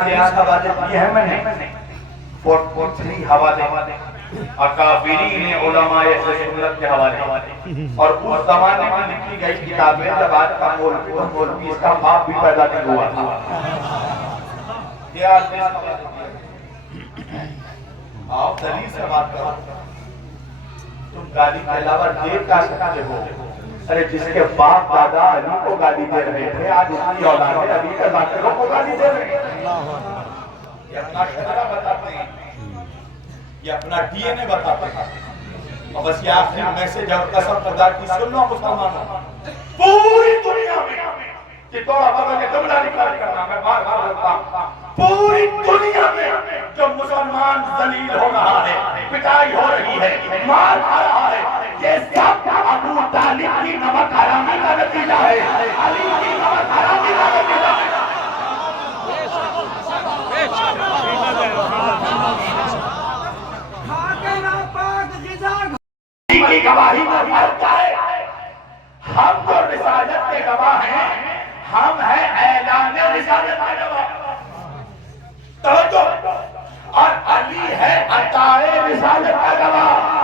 حوالے دیے ہیں میں نے 43 حوالے اکابرین علماء سنت کے حوالے اور اس زمانے میں لکھی گئی کتابیں جب آج کا مولوی اس کا باپ بھی پیدا نہیں ہوا تھا۔ کیا آپ دلیل سے بات کرو، تم گالی کے علاوہ دے کا سکتے ہو؟ ارے جس کے باپ دادا علی کو گالی دے رہے تھے آج اس کی اولاد علی کے ذاکروں کو گالی دے رہے ہیں۔ یہ اپنا شرع بتاتے ہیں، یہ اپنا ڈی این اے بتاتے ہیں۔ اور بس یہ آخری میسج اور قسم خدا کی سن لو مسلمانوں، پوری دنیا میں کہ توڑا بابا کے جملہ نکال کرنا میں بار بار بولتا ہوں، پوری دنیا میں جو مسلمان ذلیل ہو رہا ہے، پٹائی ہو رہی ہے، مار کھا رہا ہے، یہ سب ابو طالب کی نمک حرامی کا نتیجہ ہے، علی کی نمک حرامی کا نتیجہ ہے۔ کی گواہی میں فرق ہے، ہم تو رسالت کے گواہ ہیں، ہم ہیں اعلان رسالت کے گواہ، توجہ، اور علی ہے عطائے رسالت کا گواہ۔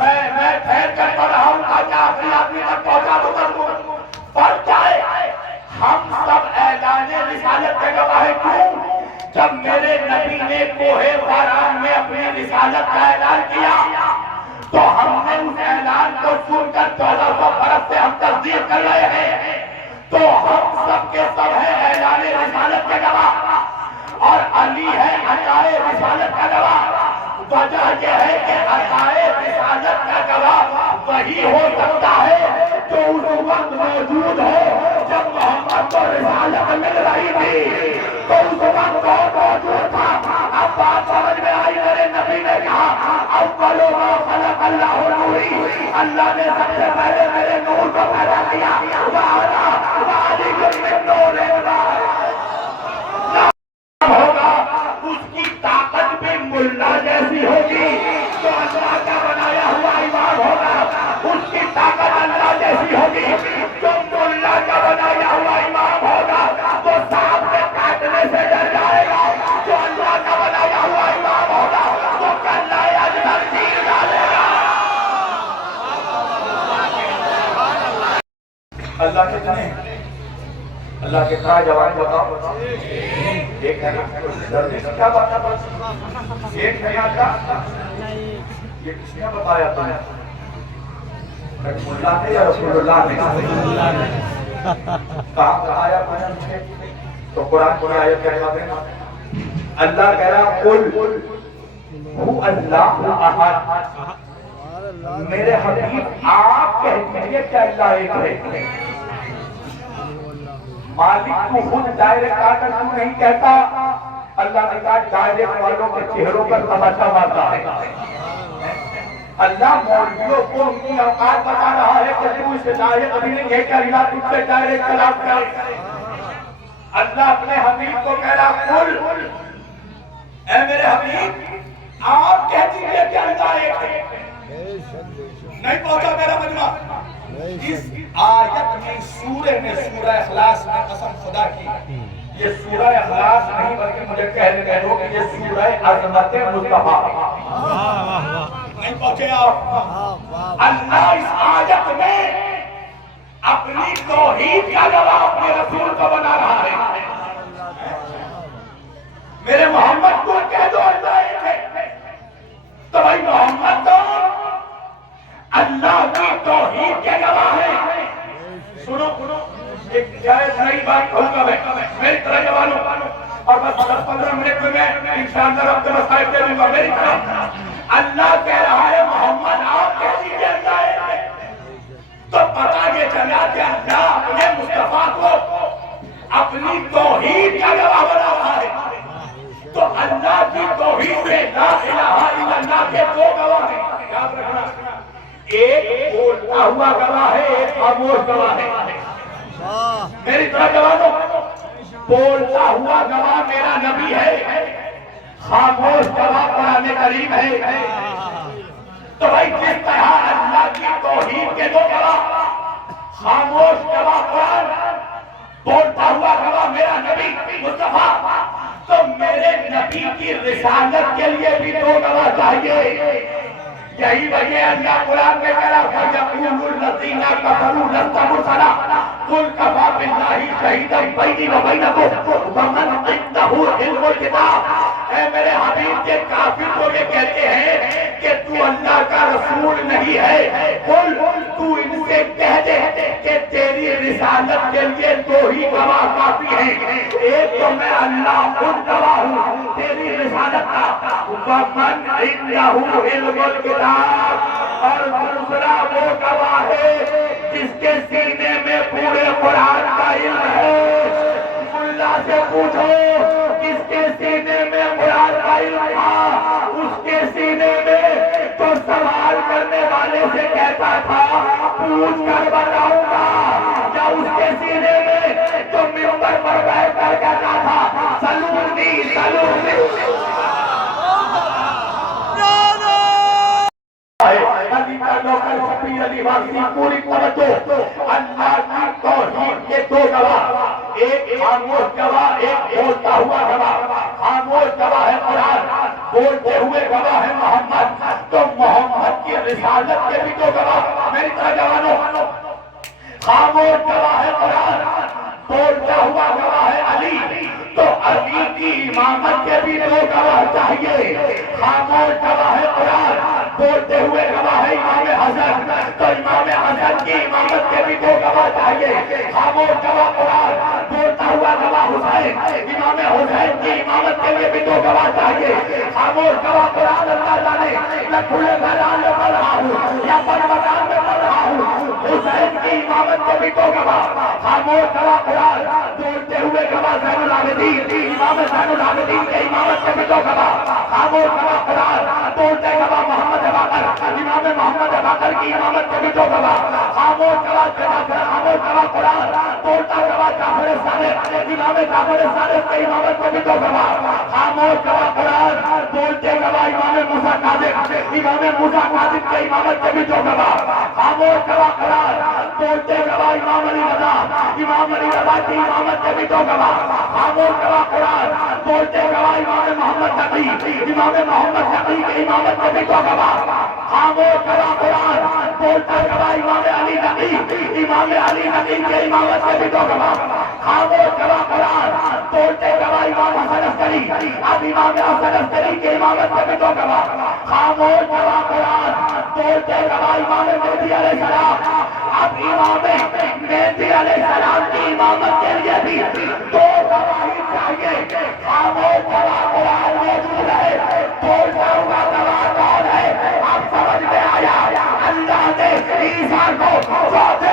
میں پھیر کر پڑھ رہا ہوں آج آخری آدمی تک پہنچا دوں، فرق ہے، ہم سب اعلان رسالت کے گواہ ہیں۔ کیوں؟ جب میرے نبی نے کوہ فاران میں اپنی رسالت کا اعلان کیا تو ہم نے اس اعلان کو سن کر 1400 برس سے ہم تصدیق کر رہے ہیں، تو ہم سب کے سب ہیں اعلان رسالت کے گواہ، اور علی ہے عطائے رسالت کا گواہ۔ وجہ یہ ہے کہ عطائے رسالت کا گواہ وہی ہو سکتا ہے جو اس وقت موجود ہو جب محمد کو رسالت مل رہی تھی، تو اس وقت کون موجود تھا؟ اب بات سمجھ میں آئی؟ میرے نبی نے کہا اول ما خلق اللہ نوری، اللہ نے سب سے پہلے میرے نور کو پیدا کیا، وعلی من نور اللہ ہوگا، اس کی طاقت بھی ملا جیسی ہوگی، تو اللہ کا بنایا ہوا امام ہوگا، اس کی طاقت اللہ جیسی ہوگی، جو ملا کا بنایا ہوا امام ہوگا تو سانپ سے کاٹنے سے ڈر جائے گا، جو اللہ کا بنایا ہوا امام ہوگا تو کلہ اجدر تیر ڈالے گا۔ اللہ کتنے ہیں؟ اللہ کتنا جوان بتاؤ؟ ایک ہے نا، ڈرنے سے کیا بات ہے؟ ایک ہے نا، یہ کس نے بتایا تھا؟ اللہ نے یا رسول اللہ نے؟ کہاں کہایا تھا؟ تو قرآن کی آیت کہتا ہے، اللہ کہہ رہا قل هو اللہ احد، میرے حبیب آپ کہہ دیجئے کہ اللہ ایک ہے۔ مالک کو خود ڈائریکٹ آ کر کیوں نہیں کہتا؟ اللہ نے کہا ڈائریکٹ والوں کے چہروں پر تماشا مارتا ہے۔ اللہ مولویوں کو ان کی اوقات بتا رہا ہے کہ تو اس ڈائریکٹ ابھی نہیں ہے کہ اللہ تجھ سے ڈائریکٹ کلام کرے۔ اللہ اپنے حبیب کو کہہ رہا قل، اے میرے حبیب آپ کہہ دیجئے کہ اللہ ایک ہے۔ نہیں پہنچا میرا مجمع؟ اس آیت میں سورہ اخلاص میں قسم خدا کی، یہ سورہ اخلاص نہیں بلکہ مجھے کہنے دو کہ یہ سورہ عظمت مصطفیٰ۔ نہیں پہنچے آپ؟ اللہ اس آیت میں اپنی توحید کا گواہ اپنے رسول کو بنا رہا ہے۔ میرے محمد کو کہہ دو اللہ ایک ہے، تو بھائی محمد تو اللہ کی توحید کے گواہ ہے۔ سنو ایک جائز نئی بات کہوں گا میں، میری طرح جوانوں، اور بس 15 منٹ میں انشاءاللہ رب کے مسائل دے دوں گا۔ میری طرح اللہ کہہ رہا ہے محمد آپ کہہ دیجئے اللہ ایک ہے، تو پتہ یہ چلا کہ اللہ اپنے مصطفیٰ کو اپنی توحید کا گواہ بنا رہا ہے۔ تو اللہ کی توحید میں لا الہ الا اللہ کے دو گواہ ہیں، یاد رکھنا، ایک بولتا ہوا گواہ ہے، ایک خاموش گواہ ہے۔ میری طرح جوانوں، بولتا ہوا گواہ میرا نبی ہے، خاموش گواہ قرآن کریم ہے۔ تو بھائی جس طرح اللہ کی توحید کے دو گواہ، خاموش گواہ قرآن، بولتا ہوا گواہ میرا نبی مصطفیٰ، نبی کی رسالت کے لیے بھی دو گواہ چاہیے. یہی وجہ اللہ قرآن میں کہہ رہا فَيَقُولُ الَّذِينَ كَفَرُوا لَسْتَ مُرْسَلًا قُلْ كَفَىٰ بِاللَّهِ شَهِيدًا بَيْنِي وَبَيْنَكُمْ وَمَنْ عِندَهُ عِلْمُ الْكِتَابِ. اے میرے حبیب کے کافر کو یہ کہتے ہیں کہ تو اللہ کا رسول نہیں ہے. قل تو ان سے کہہ دے کہ تیری رسالت کے لیے دو ہی گواہ کافی ہیں. ایک تو میں اللہ خود گواہ ہوں تیری رسالت کا, وَمَنْ عِندَهُ عِلْمُ الْكِتَابِ, اور دوسرا وہ گواہ ہے جس کے سینے میں پورے قرآن کا علم ہے. اللہ سے پوچھو کس کے سینے میں قرآن کا علم تھا, اس کے سینے میں تو سوال کرنے والے سے کہتا تھا پوچھ کر بتاؤں گا, یا اس کے سینے میں تو ممبر پر بیٹھ کر کہتا تھا سلونی سلونی. پوری توجہ, اللہ کی توحید کے دو گواہ, ایک خاموش گواہ ایک بولتا ہوا گواہ. خاموش گواہ ہے قرآن, بولتے ہوئے گواہ ہے محمد. تو محمد کی رسالت کے بھی دو گواہ. میری طرح جوانوں, خاموش گواہ ہے قرآن, بولتا ہوا گواہ ہے علی. تو علی کی امامت کے بھی دو گواہ چاہیے. خاموش گواہ ہے قرآن, بولتے ہوئے گواہ ہے امام حسن. تو امام حسن کی امامت کے بھی دو گواہ چاہیے. خاموش گواہ قرآن, بولتا ہوا گواہ حسین. امام حسین کی امامت کے لیے بھی دو گواہ چاہیے. خاموش گواہ قرآن. اللہ جانے میں کھلے میدان میں پڑھ رہا ہوں یا بڑے مکان میں پڑھ رہا ہوں, حسین کی امامت کے بھی دو گواہ. خاموش گواہ قرآن, بولتے ہوئے گواہ زین العابدین. امام زین العابدین کے امامت کے بھی دو گواہ. خاموش گواہ قرآن, بولتے گواہ محمد باقر. امام محمد باقر کی امامت کے بھی دو گواہ. خاموش گواہ قرآن, بولتا گواہ جعفر صادق. امام جعفر صادق کے امامت کے بھی دو گواہ. خاموش گواہ قرآن, بولتے گواہ امام موسیٰ کاظم. امام موسیٰ کاظم کے امامت کے بھی دو گواہ. خاموش گواہ قرآن, بولتے گواہ امام علی رضا. امام علی رضا کی امامت کے بھی دو گواہ. خاموش گواہ قرآن, بولتے گواہ امام محمد نقی. امام محمد نقی کے امامت کے بھی دو گواہ. خاموش گواہ قرآن, بولتا گواہ امام علی نقی. امام علی نقی کے امامت کے بھی دو گواہ. خاموش گواہ قرآن, بولتے گواہ امام حسن عسکری. اب امام حسن عسکری کے امامت کے بھی دو گواہ. خاموش گواہ قرآن, بولتے گواہ امام مہدی علیہ السلام. اب امام مہدی علیہ السلام کی امامت کے لیے بھی دو گواہی چاہیے. خاموش گواہ قرآن موجود ہے, بولتا ہوا گواہ کون ہے؟ اب سمجھ میں آیا, اللہ نے عیسیٰ کو چوتھے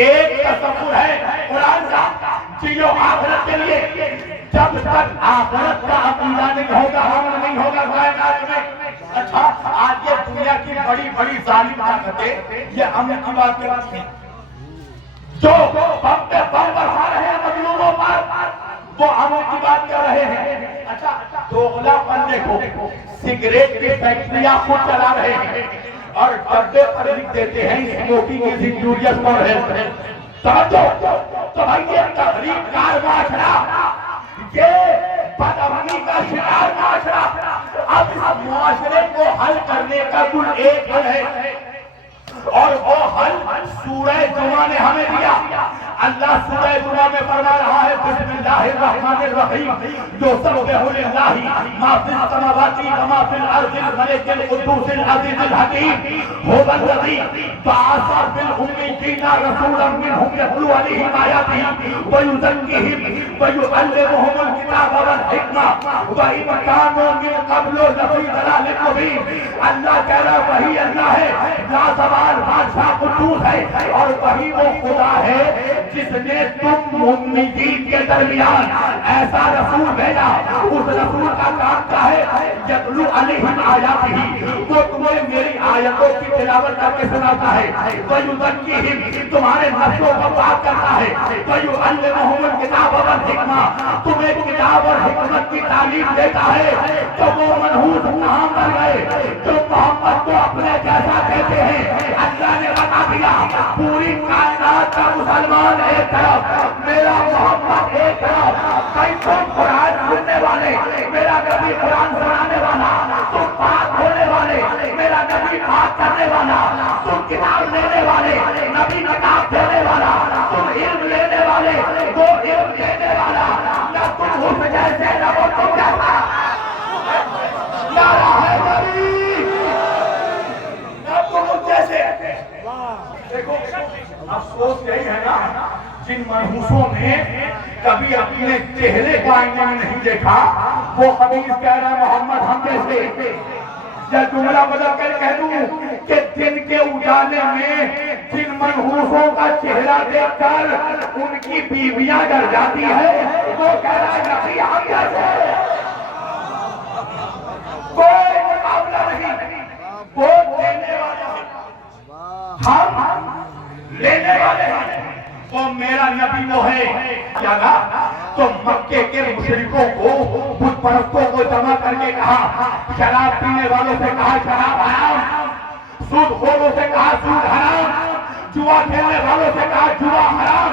ایک تصور ہے قرآن کا, جیو آخرت کے لیے. جب تک آخرت کا عقیدہ نہیں ہوگا عمل نہیں ہوگا کائنات میں. اچھا, آج یہ دنیا کی بڑی بڑی ظالم طاقتیں یہ امن کی بات کرتی ہیں, جو بم پہ بم برسا رہے ہیں مظلوموں پر, وہ امن کی بات کر رہے ہیں. اچھا, دوغلا پن دیکھو, سگریٹ کی فیکٹریاں خود چلا رہے ہیں اور ڈبے پر لکھ دیتے ہیں smoking is injurious for health. سمجھو تو بھائی یہ تحریک کار معاشرہ, یہ بدامنی کا شکار معاشرہ. اب اس معاشرے کو حل کرنے کا کل ایک حل ہے, اور وہ حل سورہ جمعہ نے ہمیں دیا. اللہ سورہ جمعہ میں فرما رہا ہے بسم اللہ الرحمن الرحیم یسبح للہ ما فی السماوات و ما فی الارض الملک القدوس العزیز الحکیم هو الذی بعث فی الأمیین رسولا منهم یتلو علیہم آیاتہ ویزکیہم ویعلمهم الکتاب والحکمہ وإن کانوا من قبل لفی ضلال مبین. اللہ کہہ رہا وہی اللہ ہے, لازوال بادشاہ قدوس ہے, اور وہی وہ خدا ہے جس نے تم امیدین کے درمیان ایسا رسول بھیجا. اس رسول کا کام کیا ہے؟ یتلو علیہم آیاتہ, وہ تمہیں میری آیتوں کی تلاوت کر کے سناتا ہے. ویزکیہم, تمہارے نفسوں کو پاک کرتا ہے. ویعلمہم الکتاب والحکمہ, تمہیں کتاب اور حکمت کی تعلیم دیتا ہے. تو وہ منحوس کہاں مر گئے جو محمد کو اپنے جیسا کہتے ہیں. اللہ نے کیا پوری کائنات کا مسلمان ایک طرف، میرا محمد ایک طرف، کئی تم قرآن سننے والے، میرا نبی قرآن سنانے والا، تم پاک ہونے والے، میرا نبی پاک کرنے والا، تم کتاب لینے والے، نبی کتاب دینے والا، تم علم لینے والے، وہ علم دینے والا، نہ تم اس جیسے نہ وہ تم جیسا، نعرہ حیدری، نہ تم اس جیسے۔ دیکھو افسوس یہی ہے نا، جن منحوسوں نے کبھی اپنے چہرے کو آئینے میں نہیں دیکھا، وہ خبیث کہہ رہا ہے محمد ہم جیسے۔ یا جملہ بدل کر کہہ دوں کہ دن کے اجالے میں جن منحوسوں کا چہرہ دیکھ کر ان کی بیویاں ڈر جاتی ہے، وہ کہہ رہا ہے نبی ہم جیسے، کوئی مقابلہ نہیں، وہ دینے والے ہیں، ہم لینے والے ہیں، وہ میرا نبی وہ ہے کیا نا؟ تو مکے کے مشرکوں کو، بت پرستوں کو جمع کر کے کہا، شراب پینے والوں سے کہا شراب حرام، سود خوروں سے کہا سود حرام، جوا کھیلنے والوں سے کہا جوا حرام،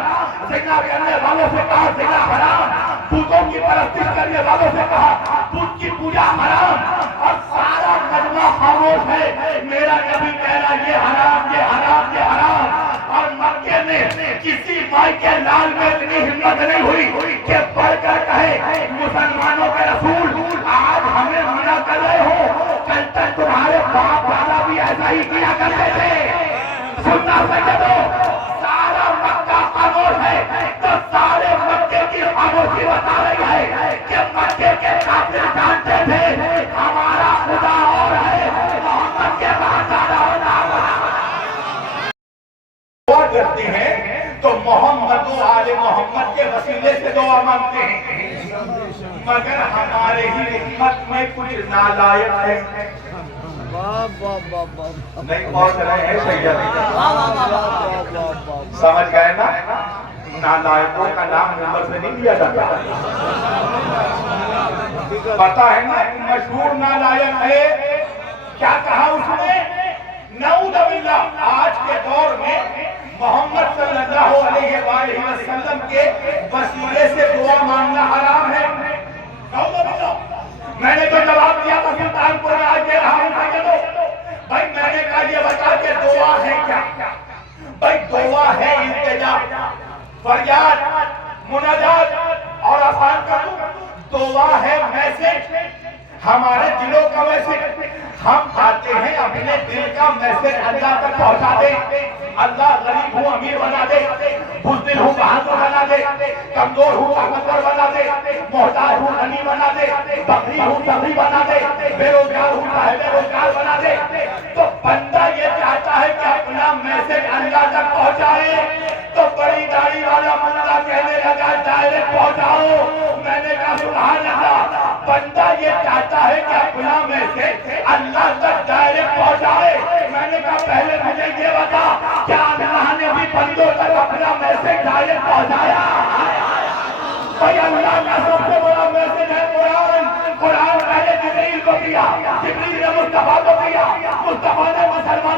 زنا کرنے والوں سے کہا زنا حرام، بتوں کی پرستش کرنے والوں سے کہا بت کی پوجا حرام، اور سارا مجمع خاموش ہے، میرا نبی کہہ رہا یہ حرام یہ حرام یہ حرام۔ اور مکے میں کسی مائی کے لال میں اتنی ہمت نہیں ہوئی کہ پڑھ کر کہے مسلمانوں کے رسول آج ہمیں منع کر رہے ہو، کل تک تمہارے باپ دادا بھی ایسا ہی کیا کرتے تھے، سننا سکے تو سارا مکہ خاموش ہے، تو سارے مکے کی خاموشی بتا رہی ہے کہ مکے کے کافر جانتے تھے ہمارا خدا اور ہے، محمد کے بعد زیادہ ہونا دعا کرتے ہیں تو محمد و آل محمد کے وسیلے سے دعا مانگتے ہیں، مگر ہمارے ہی امت میں کچھ نالائق ہے، نہیں پہنچ رہے ہیں سید، سمجھ گئے نا؟ نالائقوں کا نام نمبر سے نہیں لیا جاتا، پتا ہے نا مشہور نالائق ہے، کیا کہا اس نے؟ نعوذ باللہ آج کے دور میں محمد صلی اللہ علیہ وآلہ وسلم کے وسیلے سے دعا مانگنا حرام ہے، نعوذ باللہ۔ میں نے تو جواب دیا تھا سلطان پور میں، آج دے رہا ہوں بھائی، میں نے کہا یہ بتا کہ دعا ہے کیا؟ بھائی دعا ہے التجا، فریاد، مناجات، اور آسان کر دوں دعا ہے میسج، ہمارے دلوں کا میسج، ہم چاہتے ہیں اپنے دل کا میسج اللہ تک پہنچا دے، اللہ غریب ہوں امیر بنا دے، بزدل ہوں بہادر بنا دے، کمزور ہوں طاقتور بنا دے، محتاج ہوں غنی بنا دے، فقیر ہوں سخی بنا دے، بے روزگار ہوں صاحب روزگار بنا دے۔ تو بندہ یہ چاہتا ہے کہ اپنا میسج اللہ تک پہنچائے، تو بڑی داڑھی والا بندہ کہنے لگا ڈائریکٹ پہنچاؤ، میں نے کہا سبحان اللہ، بندہ یہ چاہتا ہے کہ اپنا میسج اللہ تک ڈائریکٹ پہنچائے، میں نے کہا پہلے مجھے یہ بتا کیا اللہ نے بھی بندوں تک اپنا میسج ڈائریکٹ پہنچایا؟ بھئی اللہ کا سب سے بڑا میسج ہے قرآن، قرآن پہلے جبریل کو دیا، جبریل نے مصطفیٰ کو دیا، مصطفیٰ نے مسلمان